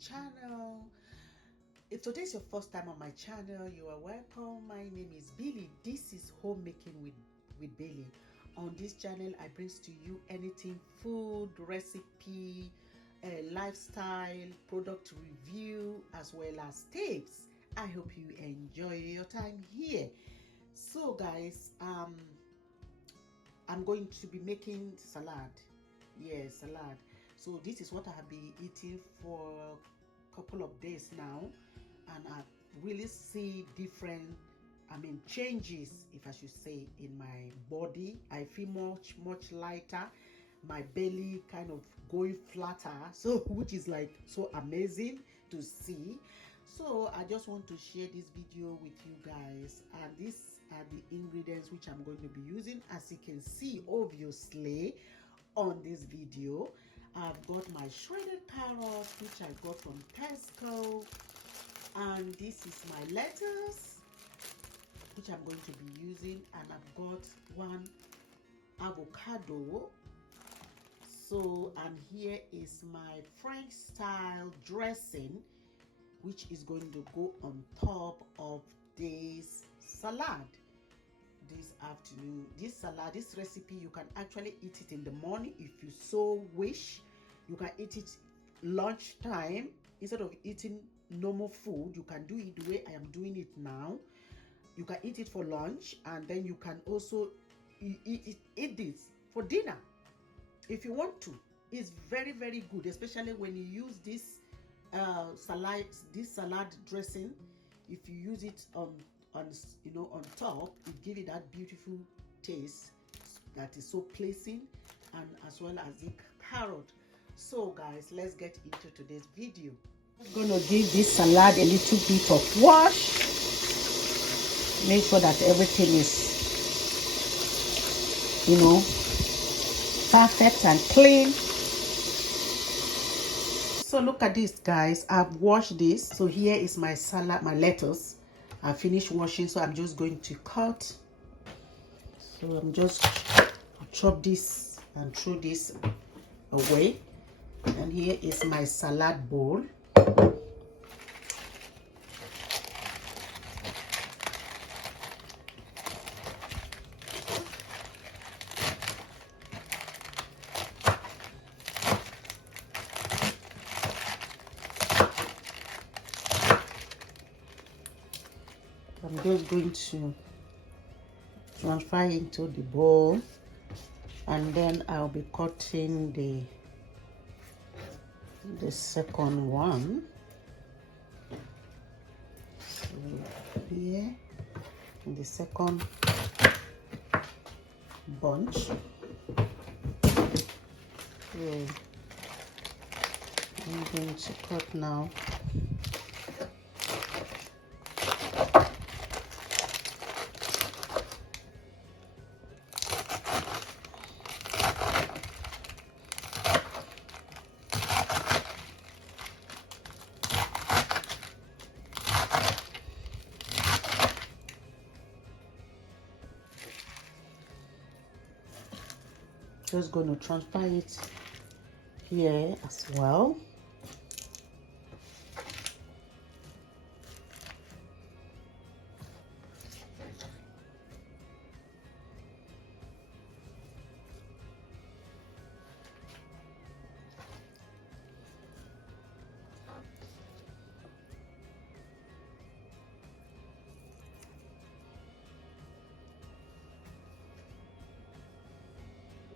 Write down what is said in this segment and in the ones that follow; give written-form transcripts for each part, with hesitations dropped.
channel. If today is your first time on my channel, you are welcome. My name is Billy. This is Homemaking with Billy. On this channel, I bring to you anything food, recipe, lifestyle, product review, as well as tips. I hope you enjoy your time here. So guys, I'm going to be making salad. Yes, salad. So this is what I have been eating for a couple of days now, and I really see different, changes, if I should say, in my body. I feel much lighter. My belly kind of going flatter, so which is like so amazing to see. So I just want to share this video with you guys, and these are the ingredients which I'm going to be using. As you can see, obviously, on this video, I've got my shredded carrots, which I got from Tesco, and this is my lettuce, which I'm going to be using, and I've got one avocado. So, and here is my French style dressing, which is going to go on top of this salad this afternoon. This salad, this recipe, you can actually eat it in the morning if you so wish. You can eat it lunchtime instead of eating normal food. You can do it the way I am doing it now. You can eat it for lunch, and then you can also eat this for dinner if you want to. It's very good, especially when you use this salad dressing. If you use it on top, it gives it that beautiful taste that is so pleasing, and as well as the carrot. So guys, let's get into today's video. I'm going to give this salad a little bit of wash. Make sure that everything is perfect and clean. So look at this, guys. I've washed this. So here is my salad, my lettuce. I finished washing, so I'm just going to cut. So I'm just chop this and throw this away. And here is my salad bowl. I'm just going to transfer into the bowl, and then I'll be cutting the second one. So here in the second bunch. So I'm going to cut now. Just going to transfer it here as well.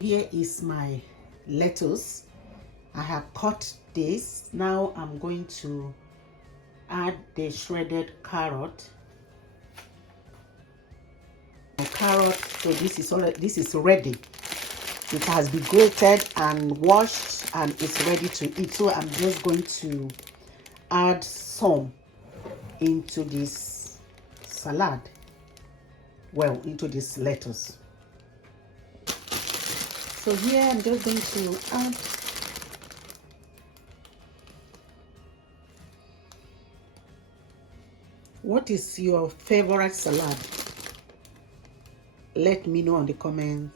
Here is my lettuce. I have cut this. Now I'm going to add the shredded carrot. My carrot, so this is ready. It has been grated and washed, and it's ready to eat. So I'm just going to add some into this salad. Well, into this lettuce. So here I'm just going to add what is your favorite salad? Let me know on the comment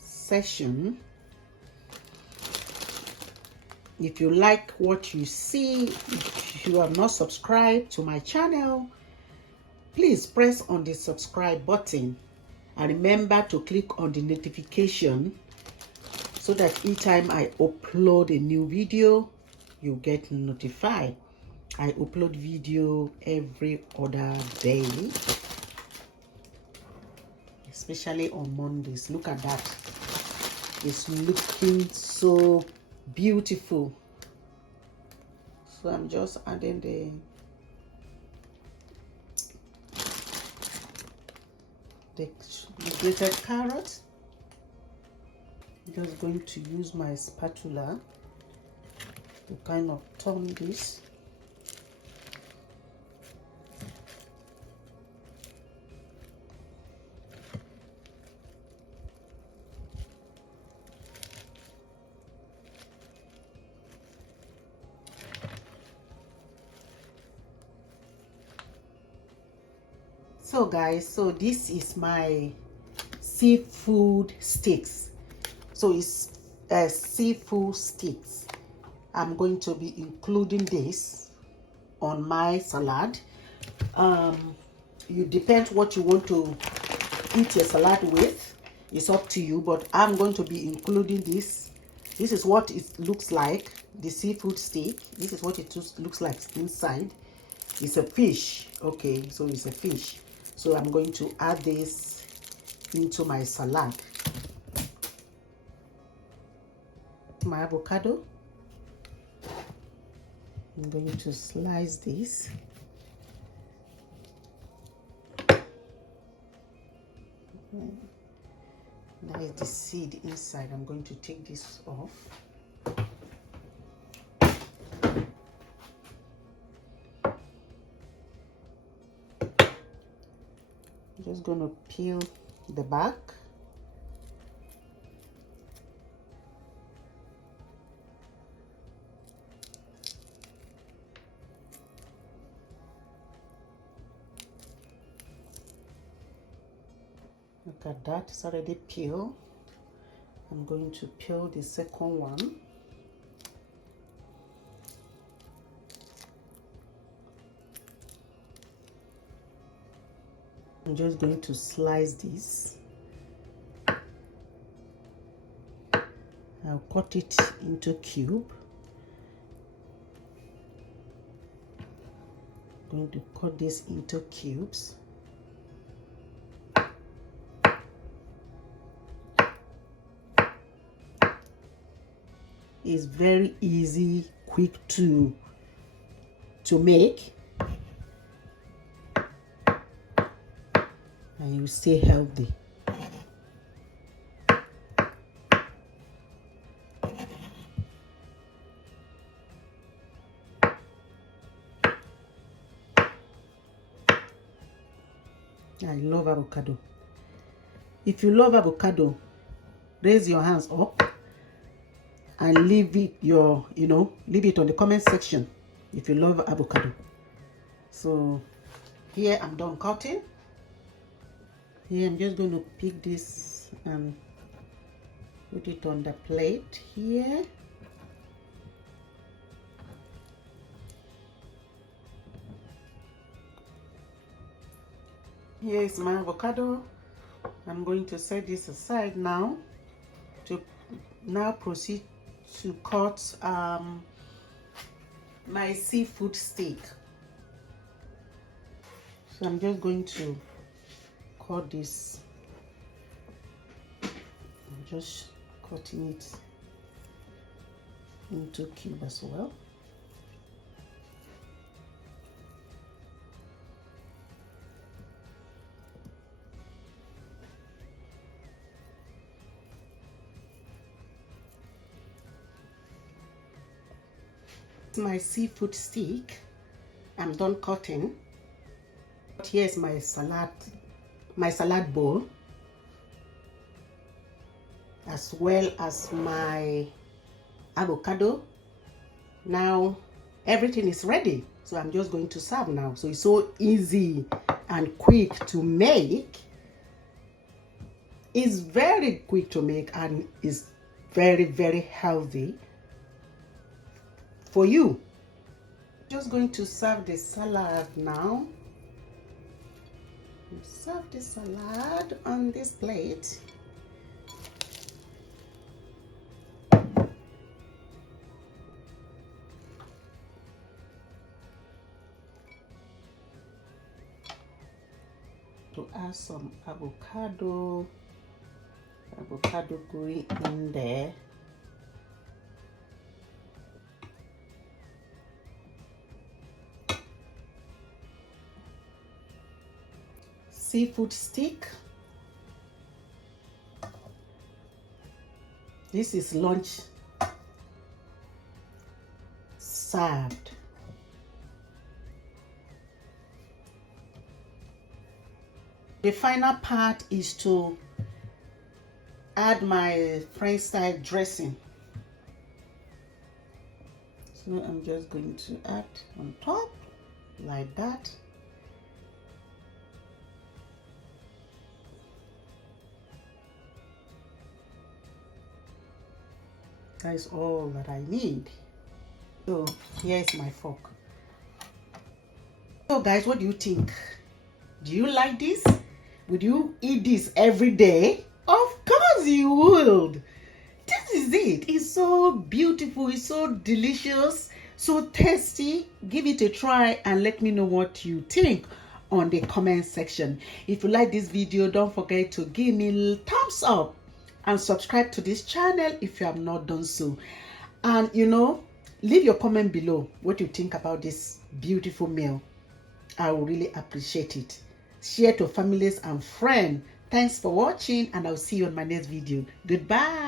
section. If you like what you see, if you are not subscribed to my channel, please press on the subscribe button and remember to click on the notification so that each time I upload a new video, you get notified. I upload video every other day, especially on Mondays. Look at that. It's looking so beautiful. So I'm just adding the grated carrot. I'm just going to use my spatula to kind of turn this. So guys, so this is my seafood sticks. So it's seafood sticks. I'm going to be including this on my salad. You depend what you want to eat your salad with. It's up to you, but I'm going to be including this. This is what it looks like, the seafood steak. This is what it looks like inside. It's a fish. Okay, so it's a fish. So I'm going to add this into my salad. My avocado. I'm going to slice this. There is the seed inside. I'm going to take this off. I'm just going to peel the back. Look at that, it's already peeled. I'm going to peel the second one. I'm just going to slice this. I'll cut it into cube. I'm going to cut this into cubes. It's very easy, quick to make, and you stay healthy. I love avocado. If you love avocado, raise your hands up and leave it leave it on the comment section if you love avocado. So here I'm done cutting. Here I'm just going to pick this and put it on the plate here. Here is my avocado. I'm going to set this aside now to proceed to cut my seafood steak. So I'm just going to cut this. I'm just cutting it into cube as well. My seafood steak, I'm done cutting. But here's my salad bowl, as well as my avocado. Now everything is ready, so I'm just going to serve now. So it's so easy and quick to make. It's very quick to make and is very, very healthy. for you. Just going to serve the salad now. Serve the salad on this plate. To add some avocado green in there. Seafood stick. This is lunch served. The final part is to add my French style dressing. So I'm just going to add on top like that. That is all that I need. So here's my fork. So guys, what do you think? Do you like this? Would you eat this every day? Of course you would. This is it. It's so beautiful. It's so delicious. So tasty. Give it a try and let me know what you think on the comment section. If you like this video, don't forget to give me a thumbs up and subscribe to this channel if you have not done so. And leave your comment below what you think about this beautiful meal. I will really appreciate it. Share to families and friends. Thanks for watching, and I'll see you on my next video. Goodbye.